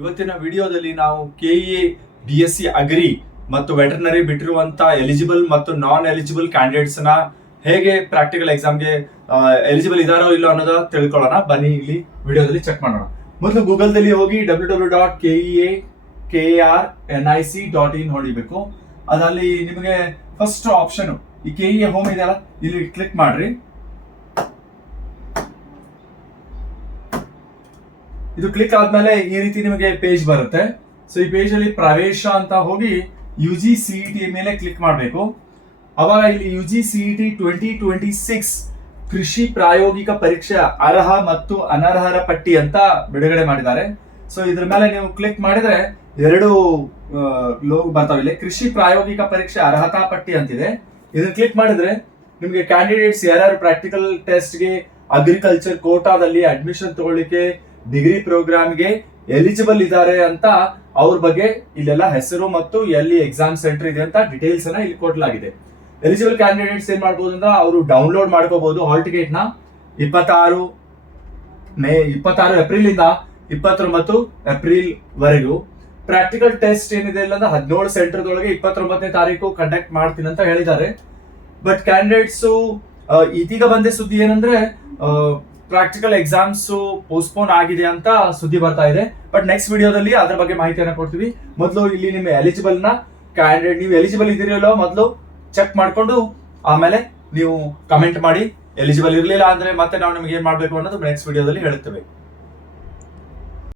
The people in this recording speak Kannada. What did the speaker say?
ಇವತ್ತಿನ ವಿಡಿಯೋದಲ್ಲಿ ನಾವು ಕೆಇಎ BSc ಅಗ್ರಿ ಮತ್ತು ವೆಟರ್ನರಿ ಬಿಟ್ಟಿರುವಂತ ಎಲಿಜಿಬಲ್ ಮತ್ತು ನಾನ್ ಎಲಿಜಿಬಲ್ ಕ್ಯಾಂಡಿಡೇಟ್ಸ್ ನ ಹೇಗೆ ಪ್ರಾಕ್ಟಿಕಲ್ ಎಕ್ಸಾಮ್ಗೆ ಎಲಿಜಿಬಲ್ ಇದಾರೋ ಇಲ್ಲೋ ಅನ್ನೋದ ತಿಳ್ಕೊಳ್ಳೋಣ. ಬನ್ನಿ ಇಲ್ಲಿ ವಿಡಿಯೋದಲ್ಲಿ ಚೆಕ್ ಮಾಡೋಣ. ಮೊದಲು ಗೂಗಲ್ ದಲ್ಲಿ ಹೋಗಿ www.kearnic.in ಹೊಡಿಬೇಕು. ಅದಲ್ಲಿ ನಿಮಗೆ ಫಸ್ಟ್ ಆಪ್ಷನ್ ಈ ಕೆಇಎ ಹೋಮ್ ಇದೆಯಲ್ಲ, ಇಲ್ಲಿ ಕ್ಲಿಕ್ ಮಾಡ್ರಿ. ಇದು ಕ್ಲಿಕ್ ಆದ್ಮೇಲೆ ಈ ರೀತಿ ನಿಮಗೆ ಪೇಜ್ ಬರುತ್ತೆ. ಸೊ ಈ ಪೇಜ್ ಅಲ್ಲಿ ಪ್ರವೇಶ ಅಂತ ಹೋಗಿ UGCET ಮೇಲೆ ಕ್ಲಿಕ್ ಮಾಡಬೇಕು. ಅವಾಗ ಇಲ್ಲಿ UGCET 2026 ಕೃಷಿ ಪ್ರಾಯೋಗಿಕ ಪರೀಕ್ಷೆ ಅರ್ಹ ಮತ್ತು ಅನರ್ಹರ ಪಟ್ಟಿ ಅಂತ ಬಿಡುಗಡೆ ಮಾಡಿದ್ದಾರೆ. ಸೊ ಇದ್ರ ಮೇಲೆ ನೀವು ಕ್ಲಿಕ್ ಮಾಡಿದ್ರೆ ಎರಡು ಲೋಗೋ ಬರ್ತಾವೆ. ಇಲ್ಲಿ ಕೃಷಿ ಪ್ರಾಯೋಗಿಕ ಪರೀಕ್ಷೆ ಅರ್ಹತಾ ಪಟ್ಟಿ ಅಂತಿದೆ. ಇದನ್ನ ಕ್ಲಿಕ್ ಮಾಡಿದ್ರೆ ನಿಮಗೆ ಕ್ಯಾಂಡಿಡೇಟ್ಸ್ ಯಾರ್ಯಾರು ಪ್ರಾಕ್ಟಿಕಲ್ ಟೆಸ್ಟ್ಗೆ ಅಗ್ರಿಕಲ್ಚರ್ ಕೋಟಾದಲ್ಲಿ ಅಡ್ಮಿಷನ್ ತಗೊಳ್ಳಿಕ್ಕೆ ಡಿಗ್ರಿ ಪ್ರೋಗ್ರಾಮ್ಗೆ ಎಲಿಜಿಬಲ್ ಇದ್ದಾರೆ ಅಂತ ಅವ್ರ ಬಗ್ಗೆ ಇಲ್ಲೆಲ್ಲ ಹೆಸರು ಮತ್ತು ಎಲ್ಲಿ ಎಕ್ಸಾಮ್ ಸೆಂಟರ್ ಇದೆ ಅಂತ ಡೀಟೇಲ್ಸ್ ಅನ್ನ ಇಲ್ಲಿ ಕೊಡಲಾಗಿದೆ. ಎಲಿಜಿಬಲ್ ಕ್ಯಾಂಡಿಡೇಟ್ಸ್ ಏನ್ ಮಾಡ್ಬೋದು ಅಂದ್ರೆ ಅವರು ಡೌನ್ಲೋಡ್ ಮಾಡ್ಕೋಬಹುದು ಹಾಲ್ ಟಿಕೆಟ್ ನ 26 ಏಪ್ರಿಲ್ ಇಂದ 29 ಏಪ್ರಿಲ್ ವರೆಗೂ. ಪ್ರಾಕ್ಟಿಕಲ್ ಟೆಸ್ಟ್ ಏನಿದೆ ಇಲ್ಲ ಅಂದ್ರೆ 17 ಸೆಂಟರ್ ದೊಳಗೆ 29ನೇ ತಾರೀಕು ಕಂಡಕ್ಟ್ ಮಾಡ್ತೀನಿ ಅಂತ ಹೇಳಿದ್ದಾರೆ. ಬಟ್ ಕ್ಯಾಂಡಿಡೇಟ್ಸ್ ಇದೀಗ ಬಂದ ಸುದ್ದಿ ಏನಂದ್ರೆ ಪ್ರಾಕ್ಟಿಕಲ್ ಎಕ್ಸಾಮ್ಸ್ ಪೋಸ್ಟ್ಪೋನ್ ಆಗಿದೆ ಅಂತ ಸುದ್ದಿ ಬರ್ತಾ ಇದೆ. ಬಟ್ ನೆಕ್ಸ್ಟ್ ವಿಡಿಯೋದಲ್ಲಿ ಅದ್ರ ಬಗ್ಗೆ ಮಾಹಿತಿಯನ್ನ ಕೊಡ್ತೀವಿ. ಮೊದಲು ಇಲ್ಲಿ ನಿಮ್ಮ ಎಲಿಜಿಬಲ್ ನ ಕ್ಯಾಂಡಿಡೇಟ್ ನೀವು ಎಲಿಜಿಬಲ್ ಇದೀರಲ್ಲೋ ಮೊದಲು ಚೆಕ್ ಮಾಡ್ಕೊಂಡು ಆಮೇಲೆ ನೀವು ಕಮೆಂಟ್ ಮಾಡಿ. ಎಲಿಜಿಬಲ್ ಇರಲಿಲ್ಲ ಅಂದ್ರೆ ಮತ್ತೆ ನಾವು ನಿಮ್ಗೆ ಏನ್ ಮಾಡ್ಬೇಕು ಅನ್ನೋದು ನೆಕ್ಸ್ಟ್ ವಿಡಿಯೋದಲ್ಲಿ ಹೇಳ್ತೇವೆ.